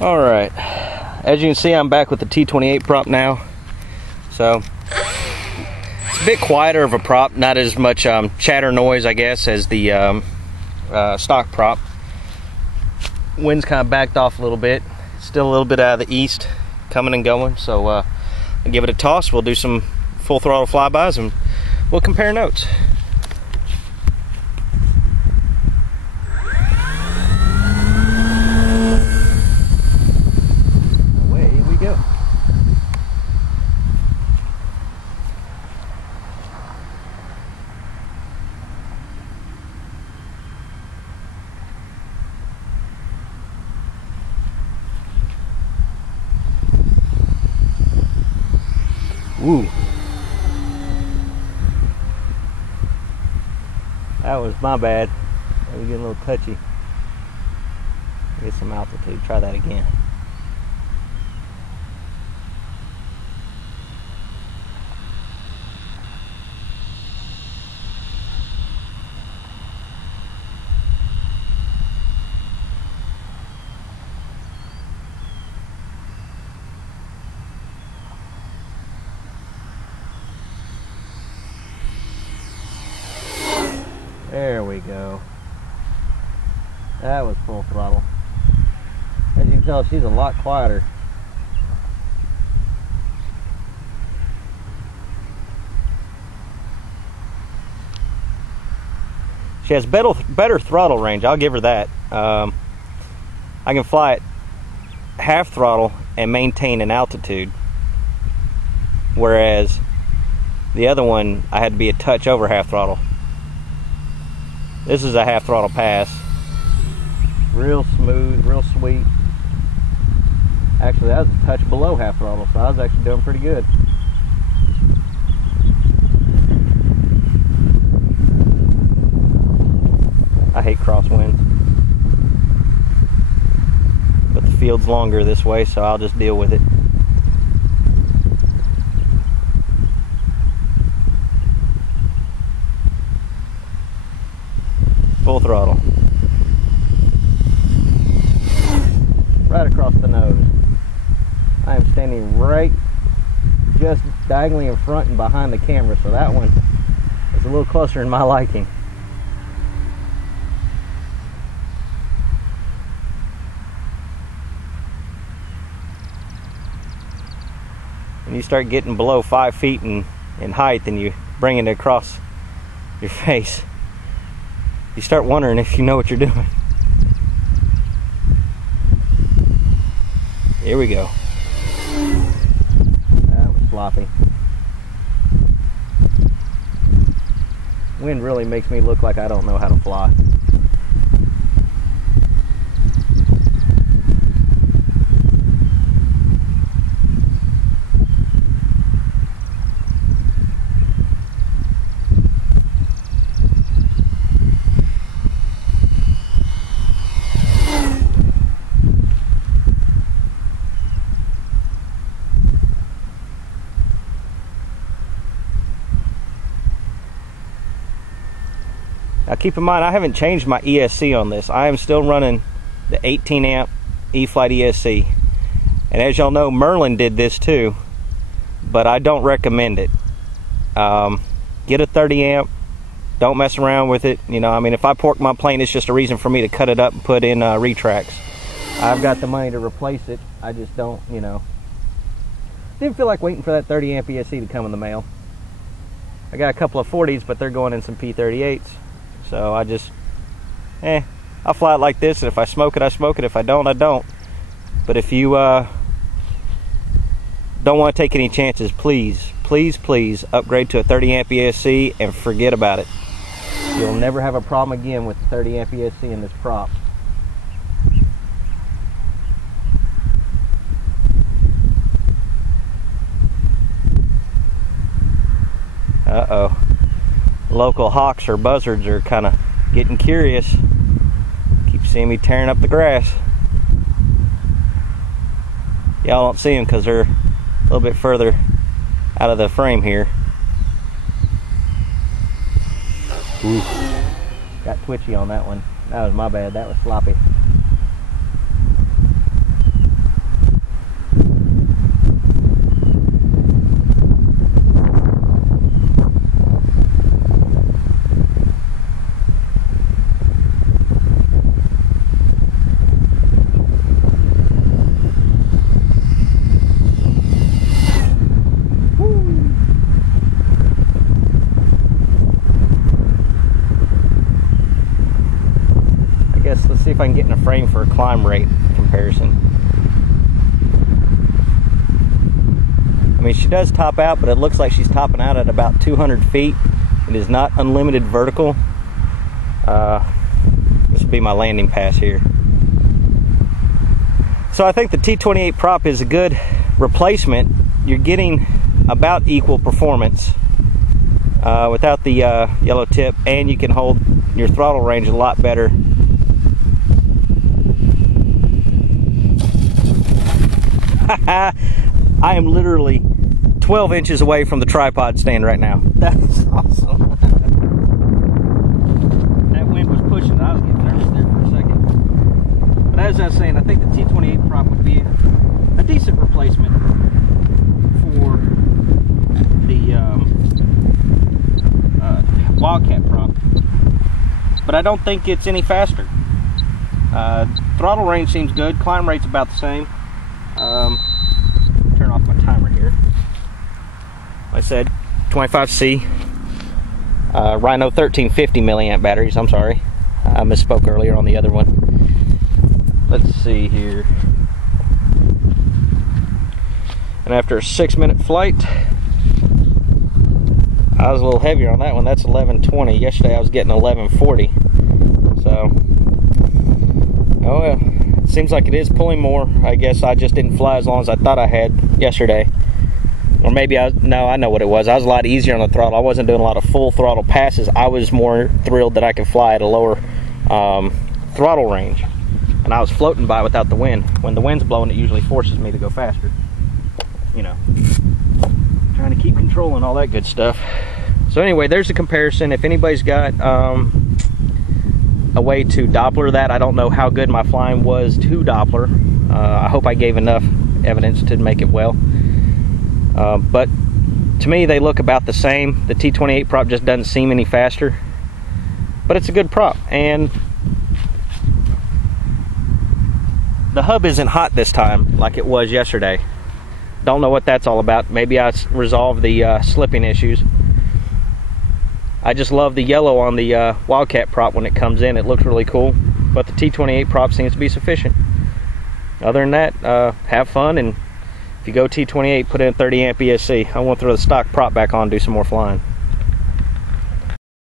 Alright, as you can see, I'm back with the T-28 prop now. So it's a bit quieter of a prop, not as much chatter noise, I guess, as the stock prop. Wind's kind of backed off a little bit, still a little bit out of the east, coming and going. So I'll give it a toss. We'll do some full throttle flybys and we'll compare notes. Woo. That was my bad. That was getting a little touchy. Get some altitude. Try that again. There we go. That was full throttle. As you can tell, she's a lot quieter. She has better throttle range, I'll give her that. I can fly at half throttle and maintain an altitude, whereas the other one I had to be a touch over half throttle. This is a half throttle pass. Real smooth, real sweet. Actually, that was a touch below half throttle, so I was actually doing pretty good. I hate crosswind, but the field's longer this way, so I'll just deal with it. Full throttle. Right across the nose. I am standing right just diagonally in front and behind the camera, so that one is a little closer in my liking. When you start getting below 5 feet in height and you bring it across your face, you start wondering if you know what you're doing. Here we go. That was floppy. Wind really makes me look like I don't know how to fly. Now keep in mind, I haven't changed my ESC on this. I am still running the 18 amp E-flite ESC. And as y'all know, Merlin did this too, but I don't recommend it. Get a 30 amp, don't mess around with it. You know, I mean, if I pork my plane, it's just a reason for me to cut it up and put in retracts. I've got the money to replace it. I just don't, you know. Didn't feel like waiting for that 30 amp ESC to come in the mail. I got a couple of 40s, but they're going in some P-38s. So I just, I'll fly it like this, and if I smoke it, I smoke it. If I don't, I don't. But if you don't want to take any chances, please, please, please upgrade to a 30 amp ESC and forget about it. You'll never have a problem again with the 30 amp ESC in this prop. Uh-oh. Local hawks or buzzards are kind of getting curious. Keep seeing me tearing up the grass. Y'all don't see them because they're a little bit further out of the frame here. Ooh. Got twitchy on that one. That was my bad. That was sloppy. guess let's see if I can get in a frame for a climb rate comparison. I mean, she does top out, but it looks like she's topping out at about 200 feet. It is not unlimited vertical. This will be my landing pass here. So I think the T-28 prop is a good replacement. You're getting about equal performance without the yellow tip, and you can hold your throttle range a lot better. I am literally 12 inches away from the tripod stand right now. That's awesome. That wind was pushing. I was getting nervous there for a second. But as I was saying, I think the T-28 prop would be a decent replacement for the Wildcat prop. But I don't think it's any faster. Throttle range seems good. Climb rate's about the same. Turn off my timer here. Like I said, 25C Rhino 1350 milliamp batteries. I'm sorry, I misspoke earlier on the other one. Let's see here. And after a 6-minute flight, I was a little heavier on that one. That's 1120. Yesterday I was getting 1140. So, oh well. It seems like it is pulling more. I guess I just didn't fly as long as I thought I had yesterday. Or maybe I know what it was. I was a lot easier on the throttle. I wasn't doing a lot of full throttle passes. I was more thrilled that I could fly at a lower throttle range. And I was floating by without the wind. When the wind's blowing, it usually forces me to go faster. You know, trying to keep control and all that good stuff. So anyway, there's a comparison. If anybody's got a way to Doppler that, I don't know how good my flying was to Doppler. I hope I gave enough evidence to make it well. But to me, they look about the same. The T-28 prop just doesn't seem any faster. But it's a good prop. And the hub isn't hot this time like it was yesterday. Don't know what that's all about. Maybe I resolved the slipping issues. I just love the yellow on the Wildcat prop when it comes in. It looks really cool. But the T-28 prop seems to be sufficient. Other than that, have fun. And if you go T-28, put in 30 amp ESC. I want to throw the stock prop back on and do some more flying.